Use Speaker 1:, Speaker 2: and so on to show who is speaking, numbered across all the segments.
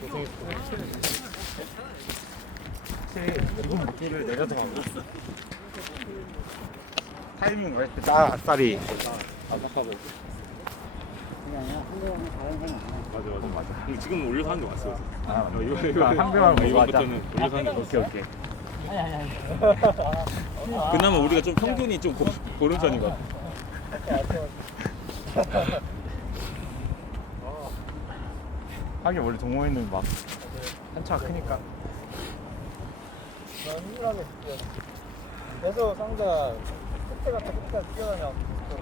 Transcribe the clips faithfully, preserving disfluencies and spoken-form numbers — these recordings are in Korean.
Speaker 1: 이번 목기를 내려서 가고 타이밍 왜 이렇게 딱 아싸리 아삭하고
Speaker 2: 그게 아니라 한국어는 다른 사람 안
Speaker 3: 맞아 맞아 맞아. 근데 지금 올려서 하는 게 왔어.
Speaker 1: 아
Speaker 3: 어, 이거 이거
Speaker 1: 아, 상대방 보고 하자.
Speaker 3: 이번부터는 올려서 하는 게 왔어.
Speaker 1: 오케이 오케이
Speaker 2: 아니 아니 아니.
Speaker 3: 그나마 우리가 좀 평균이 좀 고, 고른 편인 것 같아.
Speaker 1: 하긴 원래 동호회는 막 한차가 크니까
Speaker 4: 난 흥분하게 느껴. 계속 상자 끝에 갔다 끝까지 뛰어다녀.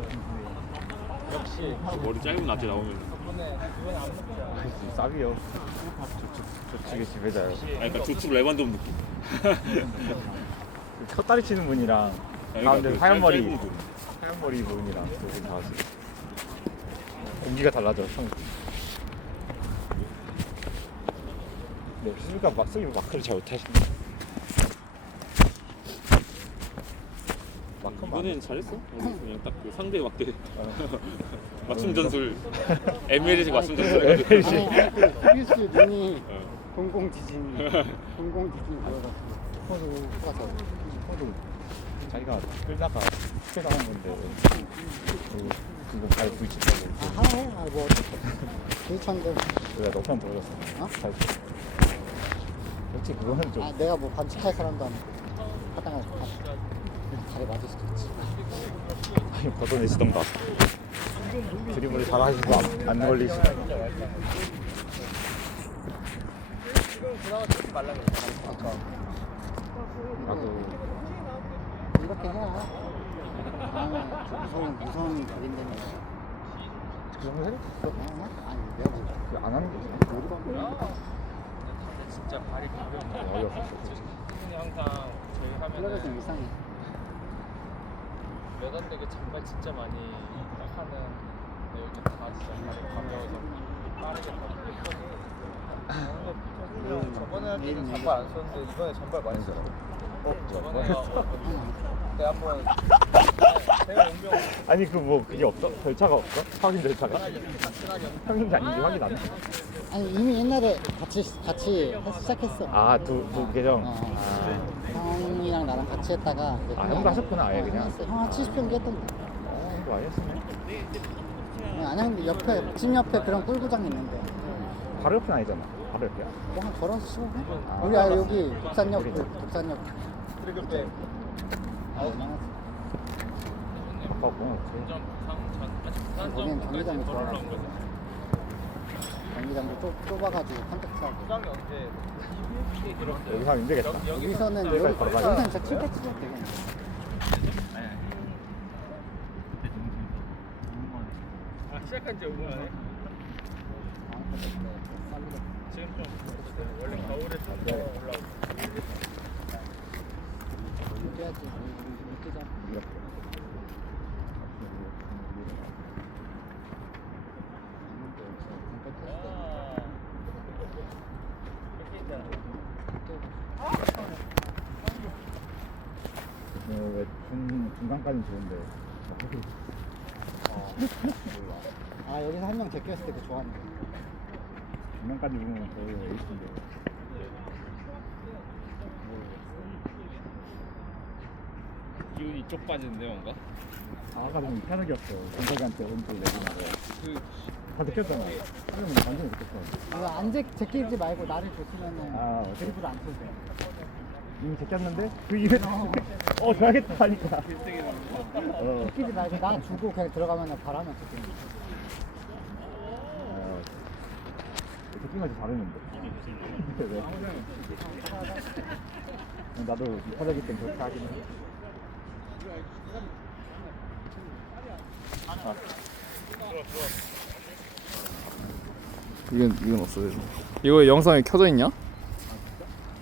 Speaker 4: 역시
Speaker 3: 머리 짧은 앞에 나오면.
Speaker 4: 저번에 이번에 안 먹자.
Speaker 1: 쌉이요 저축의 지배자요
Speaker 3: 아 그러니까 조축 레반돔 느낌.
Speaker 1: 첫 다리 치는 분이랑
Speaker 3: 그러니까
Speaker 1: 가운데
Speaker 3: 그
Speaker 1: 하얀
Speaker 3: 짧-
Speaker 1: 머리
Speaker 3: 짧은 분.
Speaker 1: 하얀 머리 분이랑 두분 다 하시 공기가 달라져 성 네, 수비가 막 수비 마크를 잘 못하시네 마크
Speaker 3: 이번엔 잘했어. 그냥 딱 그 상대 막대
Speaker 1: 어.
Speaker 3: 맞춤 전술 엠엘에서 맞춤 전술 해가지고.
Speaker 2: 아니 아니 그 휴스 눈이
Speaker 3: 어.
Speaker 2: 공공 지진 공공 지진 보여가지고
Speaker 1: 스포도 가서 스포도 자기가 끌다가 스페 당한 건데 그리고 그거 발 부딪혔다고
Speaker 2: 아 하나 해? 아뭐 부딪혔는데
Speaker 1: 내가 너편 보여줬어
Speaker 2: 어?
Speaker 1: 발 그렇지 그거는 좀
Speaker 2: 아 내가 뭐 반칙할 사람도 아니고 하다가 다리 맞을 수도 있지.
Speaker 1: 아니 걷어내시던가 드리블을 잘 하시고 안, 안 걸리시고
Speaker 4: 지금 그나마 조금 말라 그래. 아까.
Speaker 1: 나도
Speaker 2: 이렇게 해야 다음에 무서운 무서운 각인되는 거.
Speaker 1: 그 정도 해도
Speaker 2: 어? 아니 내가 뭐
Speaker 1: 안 하는 거지
Speaker 2: 모르고 한 거야.
Speaker 4: 진짜 발이 가벼워.
Speaker 1: 어이없었어
Speaker 4: 형이 항상 저희
Speaker 2: 플레이가 좀
Speaker 4: 하면은
Speaker 2: 이상해.
Speaker 4: 몇 안 되게 장발 진짜 많이 딱 하는 근데 요즘 다 진짜 발이 가벼워서 빠르게 다
Speaker 2: 음,
Speaker 4: 저번에 할 때는
Speaker 2: 음,
Speaker 4: 장발 안 썼는데 이번에 장발 많이 썼어.
Speaker 1: 어?
Speaker 4: 저번에
Speaker 1: 뭐
Speaker 4: 그때 한번 제가 운명
Speaker 1: 아니 그 뭐 그게 없어? 절차가 없어? 확인 절차가? 확인이 아닌지 확인 안 해?
Speaker 2: 아니 이미 옛날에 같이 같이 해서 시작했어.
Speaker 1: 아두 두 계정?
Speaker 2: 어.
Speaker 1: 아,
Speaker 2: 형이랑 나랑 같이 했다가 이제
Speaker 1: 아,
Speaker 2: 형이
Speaker 1: 형도
Speaker 2: 안
Speaker 1: 하셨구나, 아예
Speaker 2: 어,
Speaker 1: 그냥?
Speaker 2: 했어. 형 한 칠십 경기 했던데.
Speaker 1: 어, 이거 아예 했네
Speaker 2: 아니 근데 옆에 집 옆에 그런 꿀구장 있는데
Speaker 1: 바로 옆은 아니잖아 바로 옆이야
Speaker 2: 뭐한 걸어서 십오 분?
Speaker 1: 아,
Speaker 2: 우리 아 여기 독산역
Speaker 1: 그래.
Speaker 2: 그 독산역
Speaker 4: 그리고 그때
Speaker 2: 아홉 만 원.
Speaker 1: 가까웠구나
Speaker 2: 거기는 경기장이 좋아가지고 경기장도 좁, 좁아가지고 컴팩트하고
Speaker 4: 부장이 언제
Speaker 1: 여기서 하면 힘들겠다
Speaker 2: 여기서는
Speaker 1: 여기까지
Speaker 2: 여기,
Speaker 1: 걸어가야
Speaker 2: 여기서는 진짜 칠 팩 찍어도 되겠네.
Speaker 4: 아 시작한 지 오 분 만에 지금 좀 원래 겨울에 좀 더 올라오고
Speaker 2: 뛰어야지. 우리 뛰자.
Speaker 1: 이렇게 왜 중, 중간까지는 좋은데
Speaker 2: 아 여기서 한 명 제꼈을 때 그 좋았는데.
Speaker 1: 중간까지 보면 거의 에이스인데
Speaker 4: 기운이 쪽 빠지는데 뭔가?
Speaker 1: 아까 좀 이타적이었어 전자기한테 오른쪽 내리나고
Speaker 4: 그
Speaker 1: 다 느꼈잖아 하면 완전히 느꼈어
Speaker 2: 이거 안 제, 제끼지 말고 나를 줬으면은
Speaker 1: 아,
Speaker 2: 드리블 안 쳐도 돼.
Speaker 1: 이미 제꼈는데 그 입에 어 줘야겠다 하니까 어,
Speaker 2: 제끼지 말고 나 주고 그냥 들어가면 바라면 제끼는 거지.
Speaker 1: 어, 제끼면서 다르는데 왜? 나도 이타적일 땐 그렇게 하긴 해 아.
Speaker 5: 이건 이건 없어요. 이거 영상에 켜져 있냐?